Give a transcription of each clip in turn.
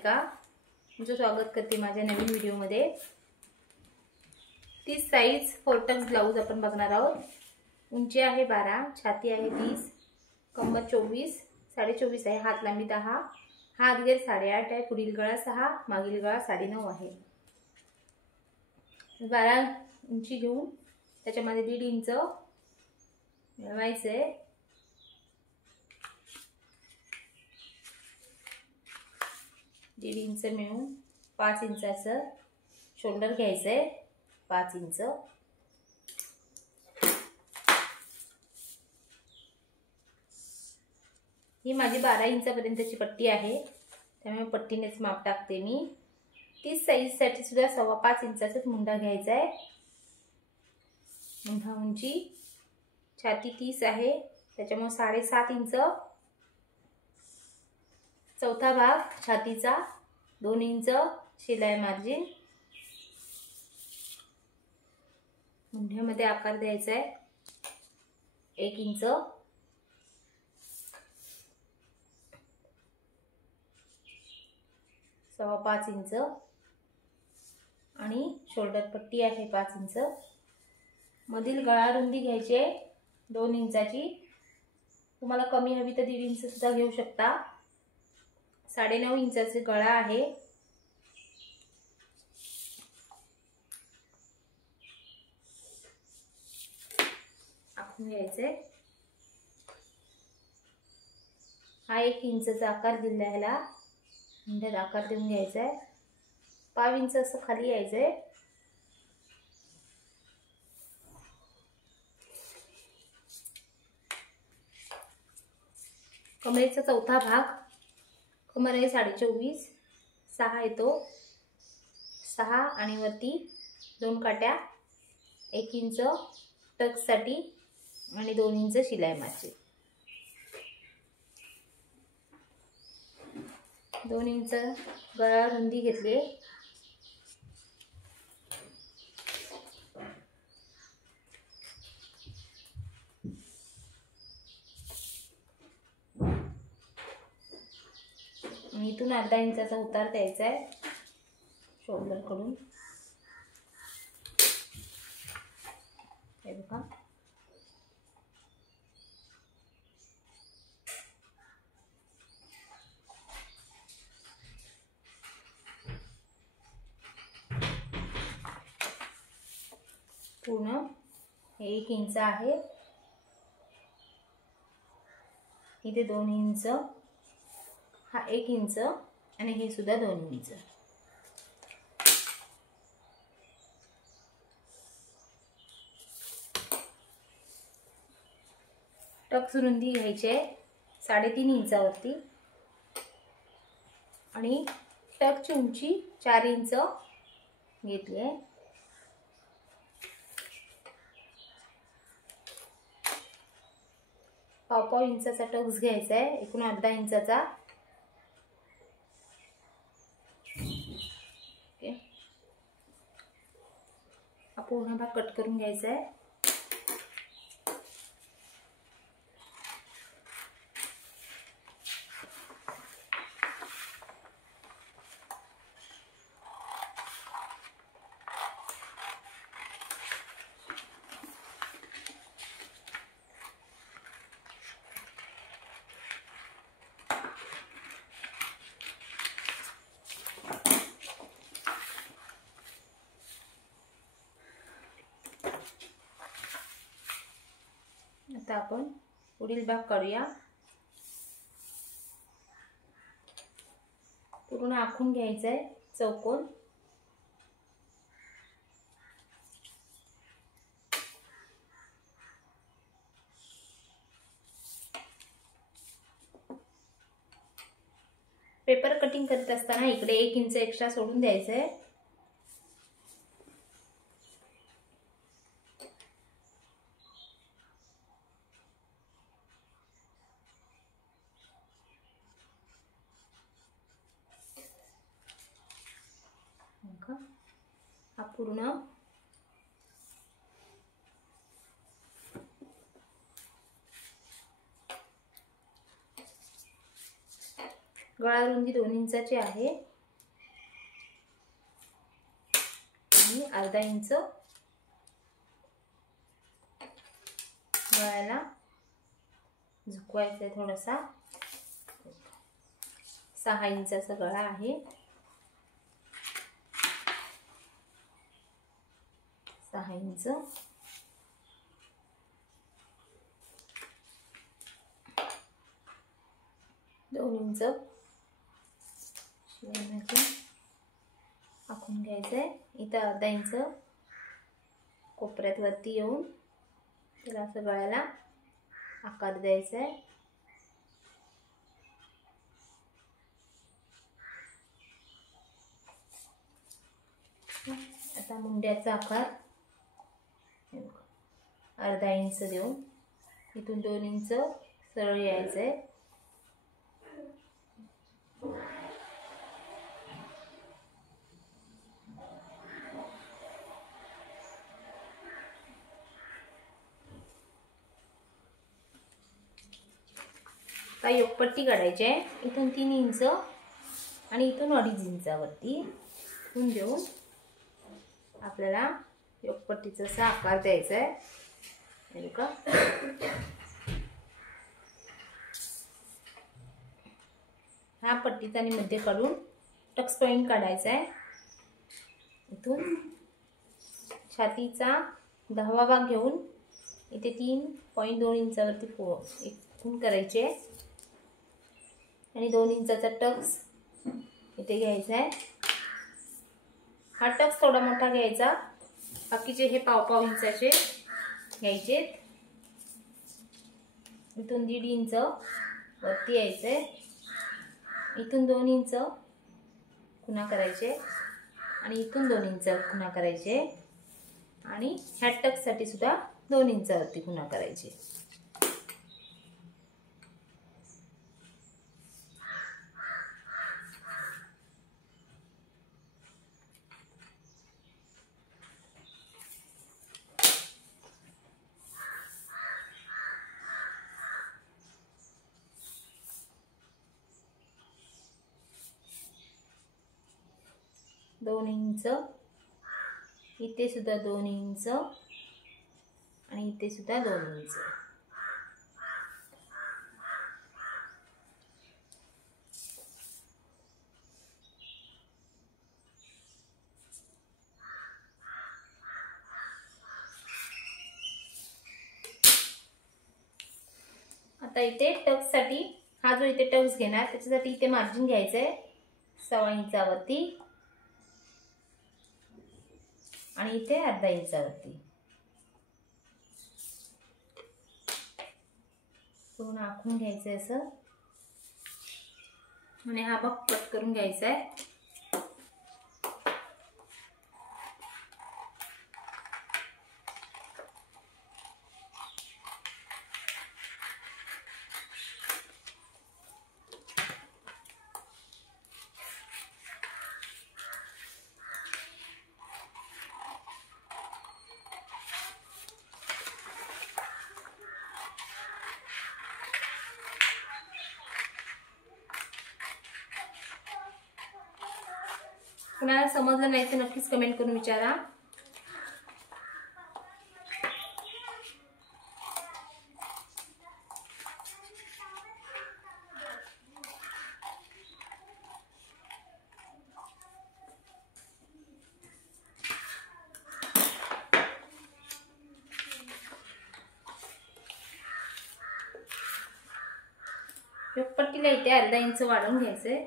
सारिका, तुमचं स्वागत करते माझ्या नवीन व्हिडिओमध्ये। 30 साइज फोरटक्स ब्लाउज आपण बघणार आहोत। उंची आहे 12, छाती आहे 20, कंबर 24, 24.5 आहे, हात लांबी 10, हात घेर 8.5 आहे, पुढील गळा 6, मागील गळा 9.5 आहे। 12 उंची घेऊन त्याच्यामध्ये 1.5 इंच मिळवायचे। 1.5 इंच मिळून 5 इंचाचं शोल्डर घ्यायचंय, 5 इंच। ही माझी 12 इंचापर्यंतची पट्टी आहे, त्यामुळे पट्टीनेच माप टाकते मी। 30 साइज साठी सुद्धा 5.25 इंचाचाच मुंडा घ्यायचा आहे। मुंडा उंची छाती 30 आहे, त्याच्यामुळे 7.5 इंच। चौथा भाग छातीचा 2 इंच शिलाई मार्जिन। मुंढ्यामध्ये आकार द्यायचा आहे 1 इंच। 5.25 इंच आणि शोल्डर पट्टी आहे 5 इंच। मधील गळा रुंदी घ्यायची आहे 2 इंचाची। तुम्हाला कमी हवी तर 1.5 इंच सुद्धा घेऊ शकता। 9.5 इंचाचा गळा आहे। आखून घ्यायचे। हा 1 इंचचा आकार दिला आहे, ह्याला मुंड्यात आकार देऊन घ्यायचा आहे। 5 इंच असं खाली यायचंय। कमरेचा चौथा भाग, कमर आहे 24.5, 6 येतो, 6 आणि वरती 2 काट्या, 1 इंच टक्स साठी आणि 2 इंच शिलाई मार्जिन। 2 इंच गळा रुंदी घेतली। इथून अर्धा इंचाचा उतार द्यायचा आहे शोल्डर कडून। हे बघा, पूर्ण 1 इंच आहे, इथे 2 इंच, हा 1 इंच आणि हे सुद्धा 2 इंच। टक्स रुंदी घ्यायची आहे 3.5 इंचावरती आणि टक्सची उंची 4 इंच घेतली आहे। पाव इंचाचा टक्स घ्यायचा आहे, एकूण अर्धा इंचाचा। हा पूर्ण भाग कट करून घ्यायचा आहे। आता आपण पुढील भाग करूया। पूर्ण आखून घ्यायचा आहे चौकोन। पेपर कटिंग करत असताना इकडे 1 इंच एक्स्ट्रा सोडून द्यायचं आहे। हा पूर्ण गळा रुंदी 2 इंचाची आहे। अर्धा इंच गळ्याला झुकवायचं आहे थोडासा. 6 इंचाचा गळा आहे. 6 इंच, 2 इंच शिवण्याचे आखून घ्यायचंय. इथं अर्धा इंच कोपऱ्यात वरती येऊन त्याला असं गळ्याला आकार द्यायचा आहे. आता मुंड्याचा आकार अर्धा इंच देऊन इथून 2 इंच सरळ यायचं आहे. आता योगपट्टी काढायची आहे. इथून 3 इंच आणि इथून 2.5 इंचावरती इथून देऊन आपल्याला योगपट्टीचा असा आकार द्यायचा आहे. हे का हा पट्टीचा आणि मध्ये काढून टक्स पॉइंट काढायचा आहे. इथून छातीचा 10वा भाग घेऊन इथे 3.2 इंचावरती एक खूण करायची आहे आणि 2 इंचाचा टक्स इथे घ्यायचा आहे. हा टक्स थोडा मोठा घ्यायचा. बाकीचे हे पाव इंचाचे घ्यायचे. इथून 1.5 इंच वरती यायचे. इथून 2 इंच खुणा करायचे आणि इथून 2 इंच खुणा करायचे आणि ह्या टक्ससाठी सुद्धा 2 इंचावरती खुणा करायचे. दोन इंच, इथे सुद्धा 2 इंच आणि इथे सुद्धा 2 इंच. आता इथे टक्स साठी हा जो इथे टक्स घेणार त्याच्यासाठी इथे मार्जिन घ्यायचं आहे 1.25 इंचावरती आणि इथे अर्धा इंचावरती पूर्ण आखून घ्यायचं असं आणि हा भाग कट करून घ्यायचा आहे. कुणाला समजलं नाही तर नक्कीच कमेंट करून विचारा. पट्टीला इथे अर्धा इंच वाढवून घ्यायचंय.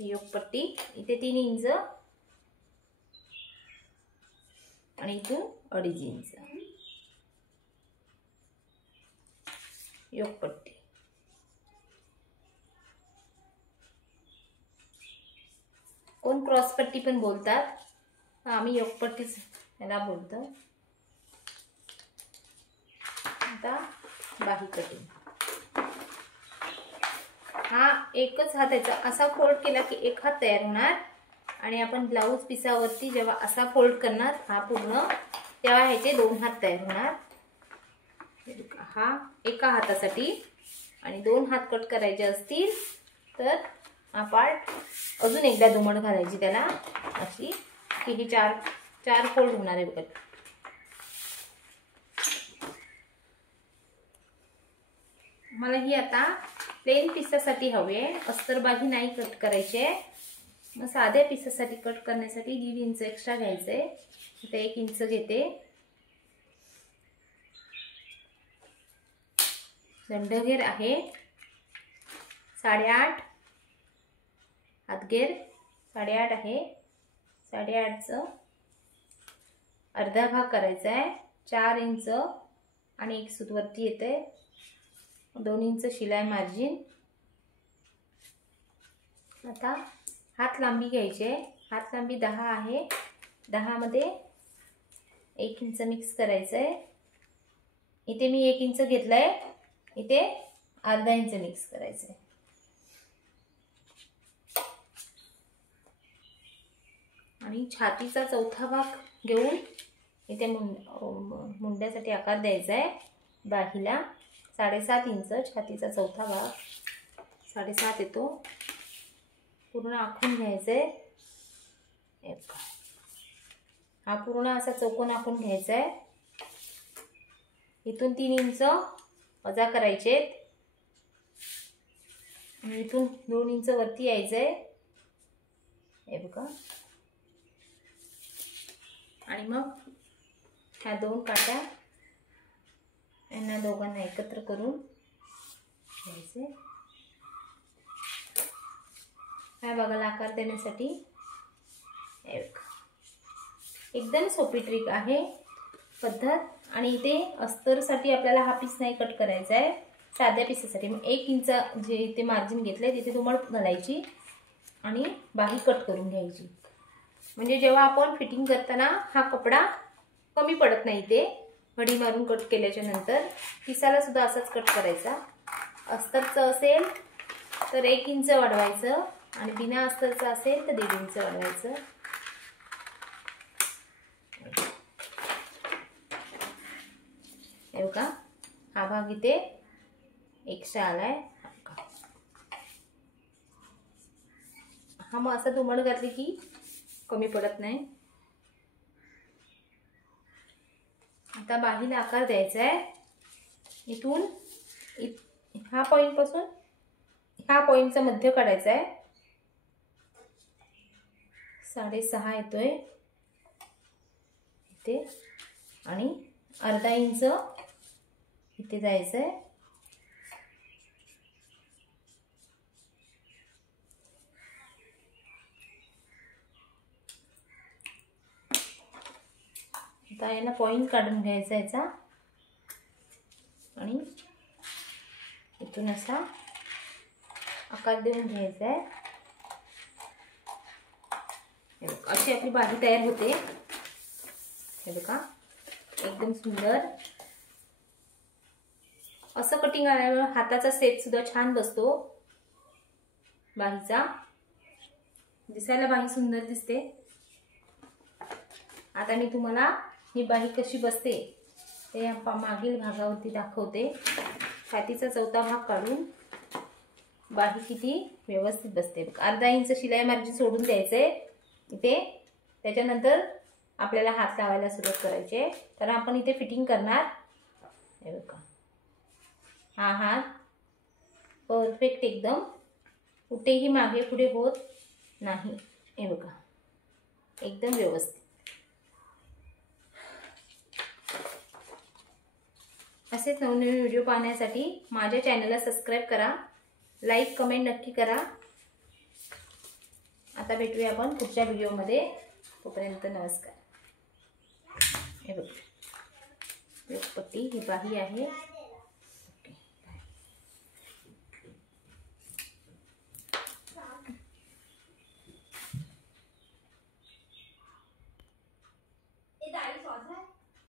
योगपट्टी इथे 3 इंच आणि इथून 2.5 इंच योगपट्टी. कोण क्रॉसपट्टी पण बोलतात, आम्ही योगपट्टीच याला बोलतो. आता बाही कटिंग. हा एकच हात याचा असा फोल्ड केला की एक हात तयार होणार आणि आपण ब्लाऊज पिसावरती जेव्हा असा फोल्ड करणार हा पूर्ण, तेव्हा ह्याचे 2 हात तयार होणार. हा एका हातासाठी आणि 2 हात कट करायचे असतील तर हा पार्ट अजून एकदा दुमड घालायची त्याला अशी की ही 4 फोल्ड होणार आहे बघा. मला ही आता प्लेन पिसासाठी हवी आहे, अस्तर बाही नाही कट करायची आहे. मग साध्या पिसासाठी कट करण्यासाठी 1.5 इंच एक्स्ट्रा घ्यायचं आहे. इथे 1 इंच घेते. दंडघेर आहे 8.5, हातघेर 8.5 आहे. 8.5चं अर्धा भाग करायचा आहे. 4 इंच आणि 1 सूत वरती येते. 2 इंच शिलाई मार्जिन. आता हात लांबी घ्यायची आहे. हात लांबी 10 आहे. 10 मध्ये 1 इंच मिक्स करायचं आहे. इथे मी 1 इंच घेतलंय, इथे अर्धा इंच मिक्स करायचं आहे. आणि छातीचा चौथा भाग घेऊन इथे मुंड्यासाठी आकार द्यायचा आहे. बाहीला 7.5 इंच, छातीचा चौथा भाग 7.5 येतो. पूर्ण आखून घ्यायचंय. हा पूर्ण असा चौकोन आखून घ्यायचा आहे. इथून 3 इंच वजा करायचे आणि इथून 2 इंच वरती यायचंय. हे बघा. आणि मग ह्या 2 काट्या यांना दोघांना एकत्र करून घ्यायचे. ह्या भागाला आकार देण्यासाठी एकदम सोपी ट्रिक आहे पद्धत. आणि इथे अस्तरसाठी आपल्याला हा पीस नाही कट करायचा आहे, साध्या पीसासाठी. मग 1 इंच जे इथे मार्जिन घेतलंय तिथे दुमड घालायची आणि बाही कट करून घ्यायची. म्हणजे जेव्हा आपण फिटिंग करताना हा कपडा कमी पडत नाही. ते घडी मारून कट केल्याच्या नंतर पिसाला सुद्धा असाच कट करायचा. अस्तरचं असेल तर 1 इंच वाढवायचं आणि बिना अस्तरचं असेल तर 1.5 इंच वाढवायचं. हे बघा, हा भाग इथे एक्स्ट्रा आलाय. हा मग असं दुमड घातली की कमी पडत नाही. आता बाहीला आकार द्यायचा आहे. इथून ह्या पॉइंट पासून ह्या पॉइंटचा मध्य काढायचा आहे. 6.5 येतोय इथे आणि अर्धा इंच इथे जायचंय. आता याला पॉइंट काढून घ्यायचा याचा आणि इथून असा आकार देऊन घ्यायचा आहे. अशी आपली बाही तयार होते. हे बघा, एकदम सुंदर असं कटिंग आल्यावर हाताचा सेट सुद्धा छान बसतो. बाहीचा दिसायला बाही सुंदर दिसते. आता मी तुम्हाला ही बाही कशी बसते ते मागील भागावरती दाखवते. छातीचा चौथा भाग काढून बाही किती व्यवस्थित बसते. अर्धा इंच शिलाई मार्जिन सोडून द्यायचंय इथे. त्याच्यानंतर आपल्याला हात लावायला सुरुवात करायची आहे. तर आपण इथे फिटिंग करणार. हे बघा, हा हात परफेक्ट एकदम, कुठेही मागे पुढे होत नाही. हे बघा, एकदम व्यवस्थित. असेच नवनवीन व्हिडिओ पाहण्यासाठी माझ्या चॅनलला सबस्क्राईब करा, लाईक कमेंट नक्की करा. आता भेटूया आपण पुढच्या व्हिडिओमध्ये. तोपर्यंत नमस्कार. हे बघा, योगपट्टी ही बाही आहे.